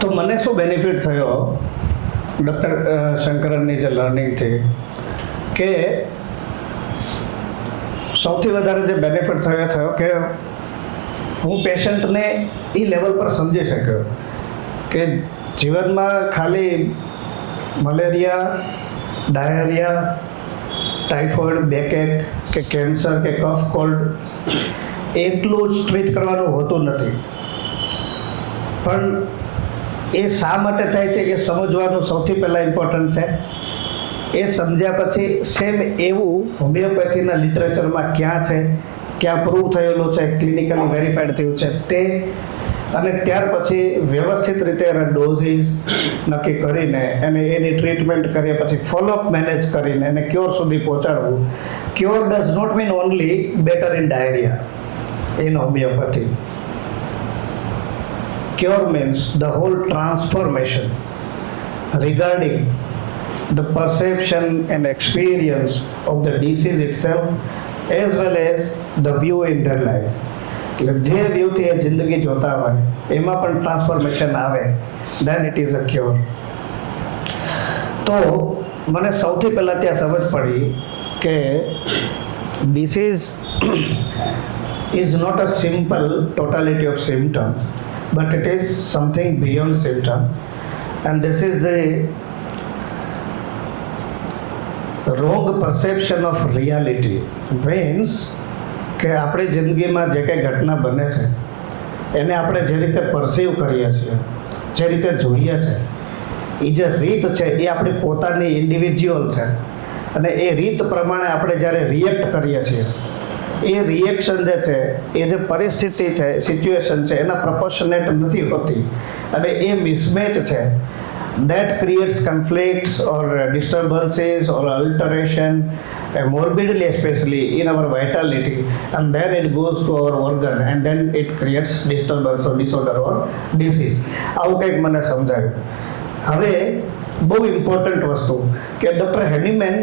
તો મને શું બેનિફિટ થયો ડૉક્ટર શંકરનની જે લર્નિંગથી, કે સૌથી વધારે જે બેનિફિટ થયો કે હું પેશન્ટને એ લેવલ પર સમજી શક્યો કે જીવનમાં ખાલી મલેરિયા, ડાયરિયા, ટાઇફોઇડ, બેકએક કે કેન્સર કે કફ કોલ્ડ એટલું જ ટ્રીટ કરવાનું હોતું નથી. પણ એ શા માટે થાય છે એ સમજવાનું સૌથી પહેલાં ઇમ્પોર્ટન્ટ છે. એ સમજ્યા પછી સેમ એવું હોમિયોપેથીના લિટરેચરમાં ક્યાં છે, ક્યાં પ્રૂવ થયેલું છે, ક્લિનિકલી વેરીફાઈડ થયું છે તે, અને ત્યાર પછી વ્યવસ્થિત રીતે એના ડોઝીસ નક્કી કરીને એની ટ્રીટમેન્ટ કર્યા પછી ફોલોઅપ મેનેજ કરીને એને ક્યોર સુધી પહોંચાડવું. Cure does not mean only better in diarrhoea in homeopathy. Cure means the whole transformation regarding the perception and experience of the disease itself as well as the view in their life. એટલે જે વ્યૂથી એ જિંદગી જોતા હોય એમાં પણ transformation આવે, then it is a cure. તો મને સૌથી પહેલાં ત્યાં સમજ પડી કે disease is not a simple totality of symptoms, but it is something beyond symptom, and this is the wrong perception of reality. Means કે આપણી જિંદગીમાં જે કંઈ ઘટના બને છે એને આપણે જે રીતે પરસીવ કરીએ છીએ, જે રીતે જોઈએ છે, એ જે રીત છે એ આપણી પોતાની ઇન્ડિવિજ્યુઅલ છે, અને એ રીત પ્રમાણે આપણે જ્યારે રિએક્ટ કરીએ છીએ, એ રિએક્શન જે છે, એ જે પરિસ્થિતિ છે, સિચ્યુએશન છે, એના પ્રપોર્શનેટ નથી હોતી, અને એ મિસમેચ છે. That creates conflicts or disturbances or alteration, morbidly especially in our vitality, and then it goes to our organ and then it creates disturbance or disorder or disease. આવું કંઈક મને સમજાયું. હવે બહુ ઇમ્પોર્ટન્ટ વસ્તુ કે ડૉક્ટર હેનીમેન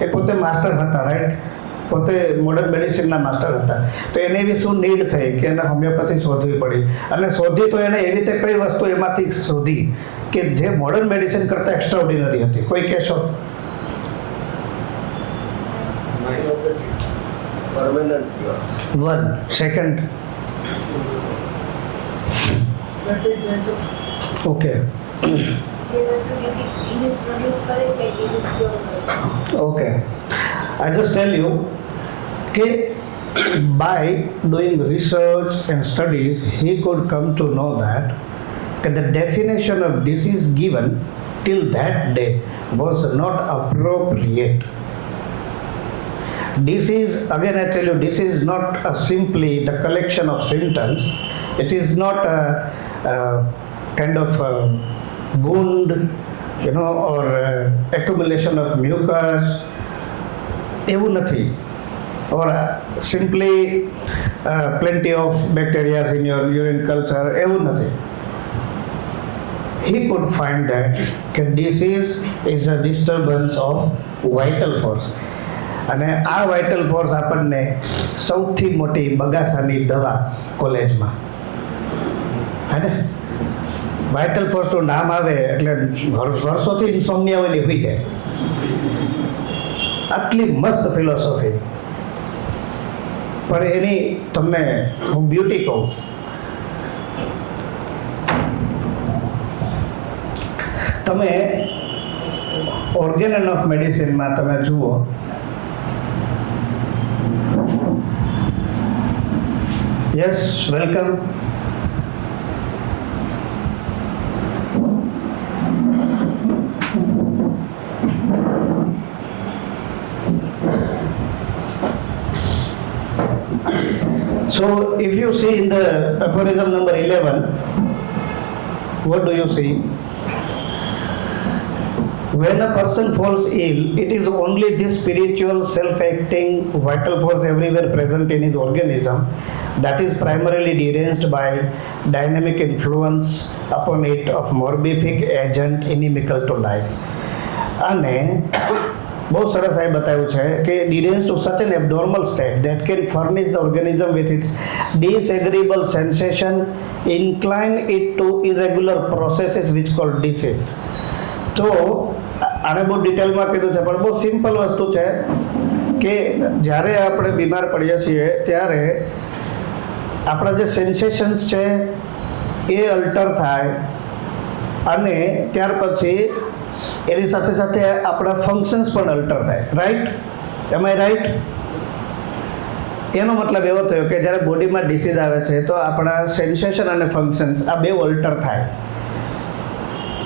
એ પોતે માસ્ટર હતા, રાઈટ? પોતે મોડર્ન મેડિસિનના માસ્ટર હતા. તો એને એવી શું નીડ થઈ કે એને હોમિયોપેથી શોધવી પડી, અને શોધી તો એને એવી રીતે કઈ વસ્તુ એમાંથી શોધી કે જે મોડર્ન મેડિસિન કરતાં એક્સ્ટ્રાઓર્ડિનરી હતી. કોઈ કહેશો? One second. Okay okay. I just tell you that by doing research and studies, he could come to know that the definition of disease given till that day was not appropriate. Disease, again I tell you, disease is not simply the collection of symptoms, It is not a kind of wound, or accumulation of mucus. એવું નથી. Or simply plenty of bacteria in your urine culture. એવું નથી. He could find that disease is a disturbance of vital force. અને આ vital force આપણને સૌથી મોટી બગાસાની દવા કોલેજમાં હે ને વાઇટલ ફોર્સનું નામ આવે એટલે વર્ષોથી ઇન્સોમ્નિયા ઓલી હોઈ જાય. આટલી મસ્ત ફિલોસોફી, પણ એની તમને હું બ્યુટી કહું. તમે ઓર્ગેન ઓફ મેડિસિનમાં તમે જુઓ, yes, welcome. So if you see in the aphorism number 11, what do you see? When a person falls ill, it is only this spiritual, self-acting, vital force everywhere present in his organism that is primarily deranged by dynamic influence upon it of morbific agent inimical to life. અને બહુ સરસ આ બતાવ્યું છે કે deranged to such an abnormal state that can furnish the organism with its disagreeable sensation, incline it to irregular processes which called disease. તો આને બહુ ડિટેલમાં કીધું છે, પણ બહુ સિમ્પલ વસ્તુ છે કે જ્યારે આપણે બીમાર પડીએ છીએ ત્યારે આપણા જે સેન્સેશન્સ છે એ અલ્ટર થાય અને ત્યાર પછી એની સાથે સાથે આપણા ફંક્શન્સ પણ અલ્ટર થાય. રાઈટ? Am I right? એનો મતલબ એવો થયો કે જ્યારે બોડીમાં ડિસીઝ આવે છે તો આપણા સેન્સેશન અને ફંક્શન્સ આ બે અલ્ટર થાય.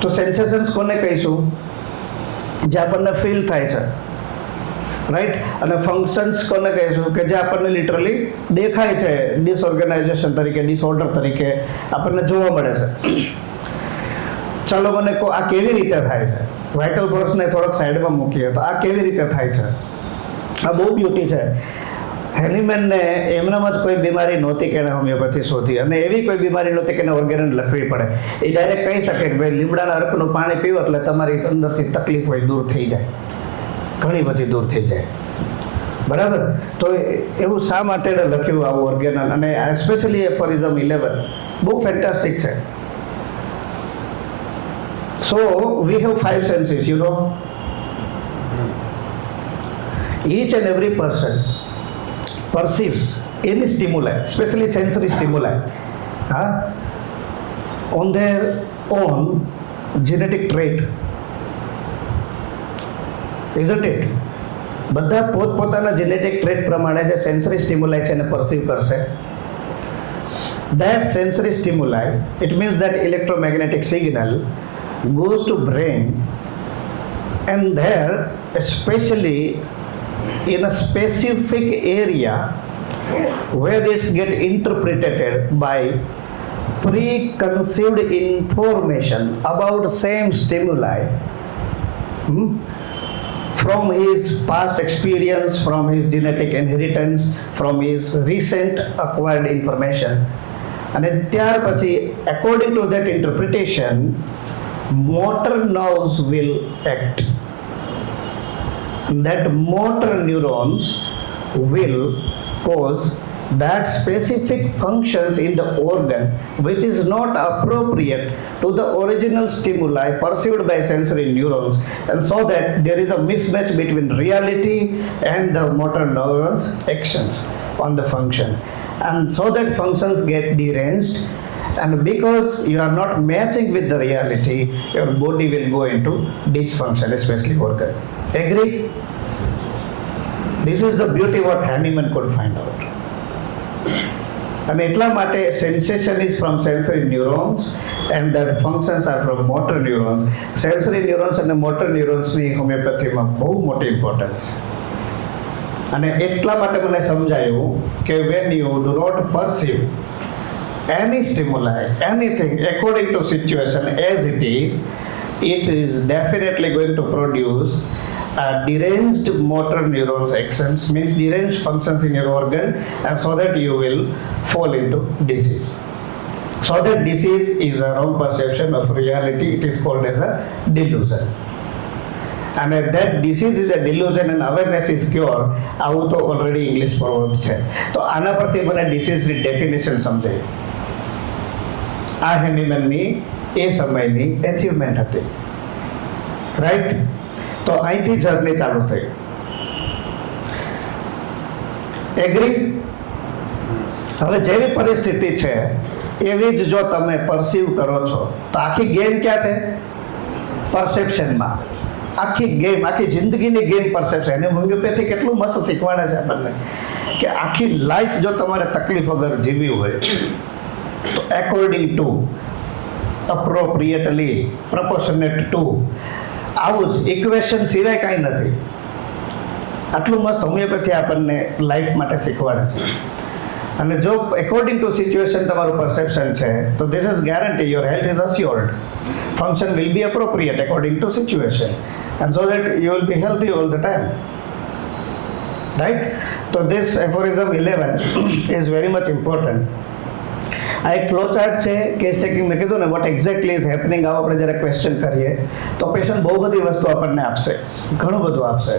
તો સેન્સેશન્સ કોને કહીશું? જે આપણને ફીલ થાય છે, રાઈટ? અને ફંક્શન્સ કોને કહીશું? કે જે આપણને લિટરલી દેખાય છે, ડિસઓર્ગેનાઇઝેશન તરીકે, ડિસઓર્ડર તરીકે આપણને જોવા મળે છે. ચાલો મને કહો, આ કેવી રીતે થાય છે? વાઇટલ ફોર્સને થોડોક સાઈડમાં મૂકીએ તો આ કેવી રીતે થાય છે? આ બહુ બ્યુટી છે. હેનીમેનને એમનામાં જ કોઈ બીમારી નહોતી કે એને હોમિયોપેથી શોધી, અને એવી કોઈ બીમારી નહોતી કે એને ઓર્ગેનન લખવી પડે. એ ડાયરેક્ટ કહી શકે કે ભાઈ લીમડાના અર્કનું પાણી પીવો એટલે તમારી અંદરથી તકલીફ હોય દૂર થઈ જાય, ઘણી બધી દૂર થઈ જાય. બરાબર? તો એવું શા માટે લખ્યું આવું ઓર્ગેનન? અને સ્પેશિયલી એફોરિઝમ 11 બહુ ફેન્ટાસ્ટિક છે. So we have 5 senses, Each and every person perceives any stimuli, especially sensory stimuli, on their own genetic trait, isn't it? બધા પોતપોતાના જેનેટિક ટ્રેટ પ્રમાણે જે સેન્સરી સ્ટિમ્યુલાઈ છે એને પરસીવ કરશે. That sensory stimuli, it means that electromagnetic signal goes to brain, and there, especially in a specific area where it's get interpreted by preconceived information about same stimuli from his past experience, from his genetic inheritance, from his recent acquired information. And ત્યાર પછી according to that interpretation, motor nerves will act. That motor neurons will cause that specific functions in the organ which is not appropriate to the original stimuli perceived by sensory neurons, and so that there is a mismatch between reality and the motor neurons actions on the function, and so that functions get deranged. And because you are not matching with the reality, your body will go into dysfunction, especially organ. Agree? This is the beauty what Hahnemann could find out. And એટલા માટે sensation is from sensory neurons and the functions are from motor neurons. Sensory neurons and motor neurons ની હોમિયોપેથીમાં બહુ મોટી importance. અને એટલા માટે મને સમજાયું કે when you do not perceive any stimuli, anything according to situation as it is definitely going to produce deranged motor neurons actions, means deranged functions in your organ, and so that you will fall into disease. So that disease is a wrong perception of reality. It is called as a delusion. And if that disease is a delusion and awareness is cure, આવું તો already English proverb છે. તો આના પરથી મને ડિસીઝની definition સમજાય. આ હેનીમેનની એ સમયની એચિવમેન્ટ હતી, રાઈટ? તો અહીંથી જર્ની ચાલુ થઈ. એગ્રી? હવે જેવી પરિસ્થિતિ છે એવી જ જો તમે પરસીવ કરો છો તો આખી ગેમ ક્યાં છે? પરસેપ્શનમાં. આખી ગેમ, આખી જિંદગીની ગેમ પરસેપ્શન. અને હોમિયોપેથી કેટલું મસ્ત શીખવાડે છે આપણને કે આખી લાઈફ જો તમારે તકલીફ વગર જીવવી હોય તો એકોર્ડિંગ ટુ, અપ્રોપ્રિએટલી, પ્રપોર્શનેટ ટુ, આવું જ ઇક્વેશન સિવાય કાંઈ નથી. આટલું મસ્ત હોમિયોપેથી આપણને લાઈફ માટે શીખવાડે છે. અને જો એકોર્ડિંગ ટુ સિચ્યુએશન તમારું પરસેપ્શન છે તો this is guarantee your health is assured. Function will be appropriate according to situation, and so that you will be healthy all the time, right? So this aphorism 11 is very much important. આ એક flow chart છે case taking. મેં કીધું ને vote exactly is happening, આવો આપણે જ્યારે question કરીએ તો પેશન્ટ બહુ બધી વસ્તુ આપણને આપશે, ઘણું બધું આપશે.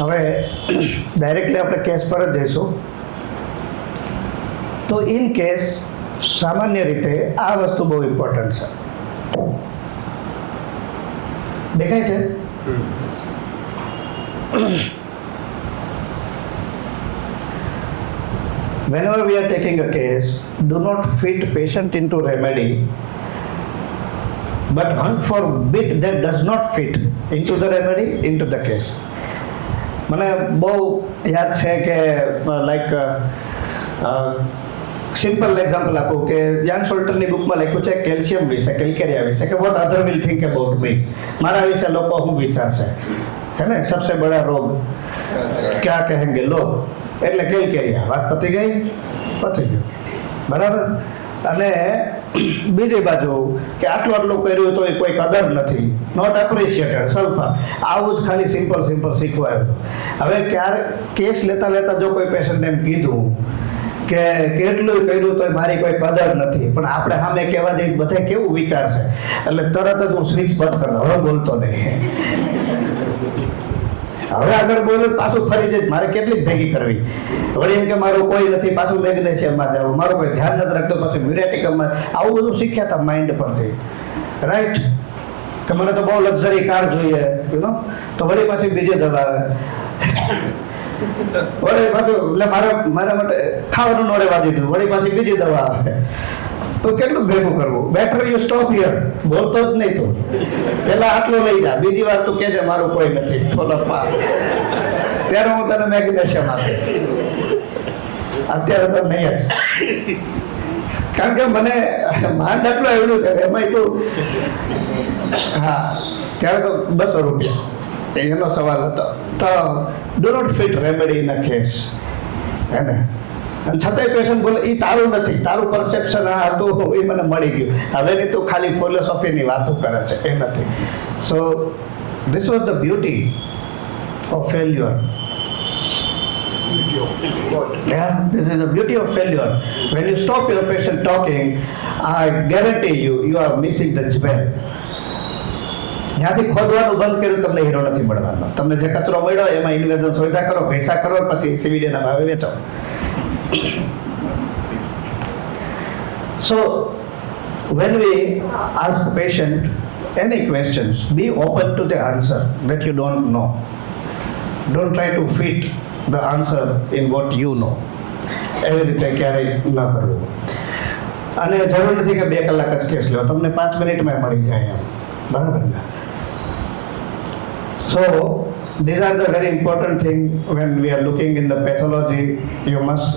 હવે ડાયરેક્ટલી આપણે કેસ પર જ જઈશું. તો ઇન કેસ સામાન્ય રીતે આ વસ્તુ બહુ ઇમ્પોર્ટન્ટ છે. દેખાય છે? Whenever we are taking a case, do not fit patient into remedy, but hunt for bit that does not fit into the remedy, into the case. મને બહુ યાદ છે કે લાઈક સિમ્પલ એક્ઝામ્પલ આપું કે જાન સોલ્ટરની બુકમાં લખ્યું છે કેલ્શિયમ વિશે, કેલ્કેરિયા વિશે, કે what other will think about me, મારા વિશે લોકો શું વિચારશે, હે ને? સબસે બડા રોગ ક્યાં કહેંગે લોગ, એટલે કેલ્કેરિયા. વાત પતી ગઈ? પતી ગયું, બરાબર. અને બીજી બાજુ કે આટલું કર્યું તો કોઈ કદર નથી, નોટ એપ્રિશિએટેડ, સલ્ફર. આવું જ ખાલી સિમ્પલ શીખવાયું. હવે ક્યારે કેસ લેતા લેતા જો કોઈ પેશન્ટને એમ કીધું કે કેટલું કર્યું તો મારી કોઈ કદર નથી, પણ આપણે સામે કહેવા જઈએ બધા કેવું વિચારશે, એટલે તરત જ હું સ્વિચ બંધ કરી દઉં, હવે બોલતો નહીં. હવે આગળ બોલ્યો પાછું ફરી જાય, મારે કેટલી ભેગી કરવી. વળી એમ કે મારું કોઈ નથી, પાછું મેગ્નેશિયમમાં જવું, મારું કોઈ ધ્યાન નથી રાખતો, પાછું મ્યુરેટિકમમાં. આવું બધું શીખ્યા હતા માઇન્ડ પરથી, રાઈટ? કે મને તો બહુ લક્ઝરી કાર જોઈએ, યુ નો, તો વળી પાછી બીજી દવા આવે. વળી પાછું એટલે મારા માટે ખાવાનું ન રહેવા દીધું, વળી પાછી બીજી દવા આવે. તો કેટલું ભેગું કરવું? બેટર યુ સ્ટોપ હિયર, બોલતો જ નહીં. તું પેલા આટલું લઈ જા, બીજી વાર તું કહેજે મારું કોઈ નથી, ફોલોઅપમાં ત્યારે હું તને મેગ્નેશિયમ આપીશ. અત્યારે તો નહીં જ, કારણ કે મને માંડ આટલું આવ્યું છે એમાં તું. હા, ત્યારે તો 200 રૂપિયા એનો સવાલ હતો. તો do not fit remedy in a case, હે ને? અને છતાંય પેશન્ટ બોલે એ તારું નથી, તારું પરસેપ્શન આ હતું એ મને મળી ગયું. હવે નહીં તો ખાલી ફિલોસોફીની વાતો કરે છે, એ નથી. So this was the beauty of failure. Yeah, this is the beauty of failure. When you stop your patient talking, I guarantee you, you are missing the jewel. જ્યાંથી ખોદવાનું બંધ કર્યું તમને હીરો નથી મળવાનો. તમને જે કચરો મળ્યો એમાં ઇન્વેઝન સોયદા કરો, પૈસા કરો, પછી સીવીડીના ભાવે વેચો. So when we ask patient any questions, be open to the answer that you don't know. Don't try to fit the answer in what you know. એવી રીતે ક્યારેય ન કરવું. અને જરૂર નથી કે 2 કલાક જ કેસ લો, તમને 5 મિનિટમાં મળી જાય એમ, બરાબર ને? So these are the very important thing when we are looking in the pathology. You must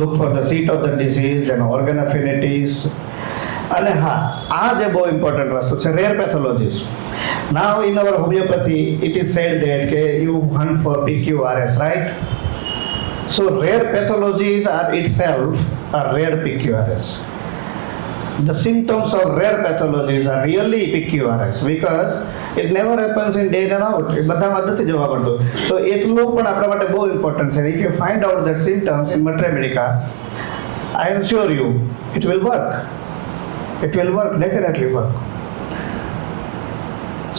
look for the seat of the disease and organ affinities. અને હા, આ જે બહુ ઇમ્પોર્ટન્ટ વસ્તુ છે, rare પેથોલોજીસ. Now in our homeopathy it is said that you hunt for PQRS, right? So rare pathologies are itself a rare PQRS. The symptoms of rare pathologies are really PQRS because it never happens in day and out. એ બધામાં નથી જોવા પડતું. તો એટલું પણ આપણા માટે બહુ ઇમ્પોર્ટન્ટ છે. If you find out that symptoms in Matra Medica, I assure you, it will work. It will work, definitely work.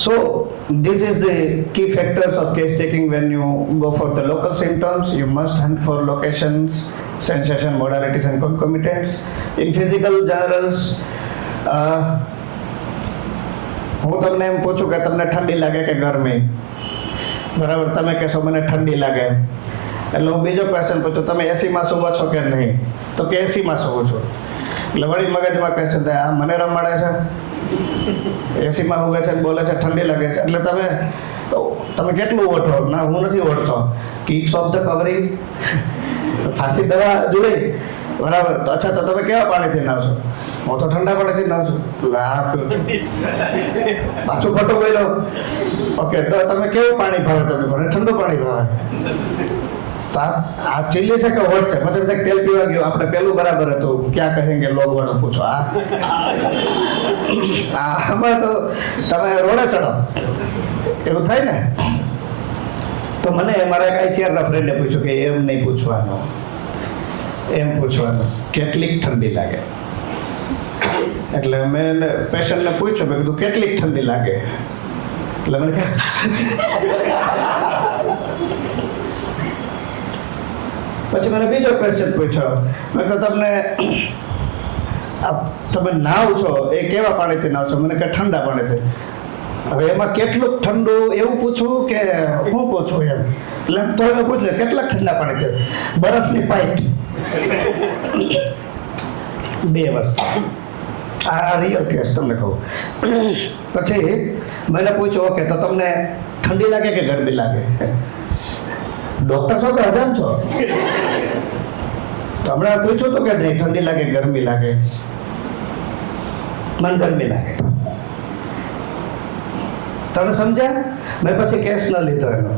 So this is the key factors of case taking when you go for the local symptoms. You must hunt for locations, sensation, modalities and concomitants. In physical journals, હું તમને એમ પૂછું કે તમને ઠંડી લાગે કે ગરમી, બરાબર, તમે કહેશો મને ઠંડી લાગે, એટલે હું બીજો ક્વેશ્ચન પૂછું તમે એસીમાં સુવો છો કે નહીં, તો કે એસીમાં સુવું છું. એટલે વળી મગજમાં કહે છે આ મને રમાડે છે, એસીમાં હુવે છે ને બોલે છે ઠંડી લાગે છે, એટલે તમે કેટલું ઓઢો? ના, હું નથી ઓઢતો. કીપ્સ ઓફ ધ કવરિંગ, ખાંસી દવા જોઈ, બરાબર, તો અચ્છા તો તમે કેવા પાણીથી નાવ છો? હું તો ઠંડા પાણીથી નાવ છું. પાછું ખોટું બોલ્યો. ઓકે, તો તમે કેવું પાણી ભાવે? તમે મને ઠંડુ પાણી ભાવે. આ ચીલી છે કે હોટ છે? પછી તેલ પીવા ગયો, આપણે પેલું બરાબર હતું, ક્યાં કહેંગે લોગ વાળો પૂછો. આમાં તો તમે રોડે ચડો, એવું થાય ને. તો મને મારા એક આઈસીઆરના ફ્રેન્ડે પૂછ્યું કે એમ નહીં પૂછવાનું, એમ પૂછવાનું કેટલીક ઠંડી લાગે. એટલે મેં પેશન્ટને પૂછ્યું, મેં કીધું કેટલીક ઠંડી લાગે? એટલે મને કહે પછી મને બીજો ક્વેશ્ચન પૂછ્યો, મેં તો તમે નાવ છો એ કેવા પાણીથી નાવ છો? મને કે ઠંડા પાણીથી. હવે એમાં કેટલું ઠંડુ એવું પૂછવું કે હું પૂછું એમ? એટલે તો મેં પૂછ્યું કેટલાક ઠંડા પાણીથી? બરફની પાઇપ. બે વસ્તુ. આ રિયલ કેસ તમને કહું. પછી મને પૂછ્યું ઓકે તો તમને ઠંડી લાગે કે ગરમી લાગે? ડોક્ટર છો કે હજામ છો? તો હમણાં પૂછ્યું હતું કે નહીં ઠંડી લાગે ગરમી લાગે? મને ગરમી લાગે. તમે સમજ્યા? મેં પછી કેસ ન લીધો એનો.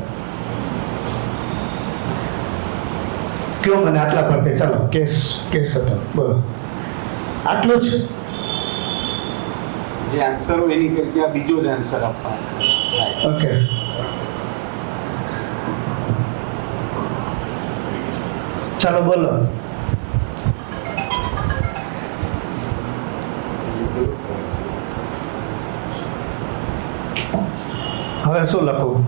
કયો મને આટલા પરથી, ચાલો કેસ હતો, બોલો. આટલું જ જે આન્સર હોય એની કરતા બીજો જ આન્સર આપવાનો. ઓકે. ચાલો બોલો. હવે શું લખું?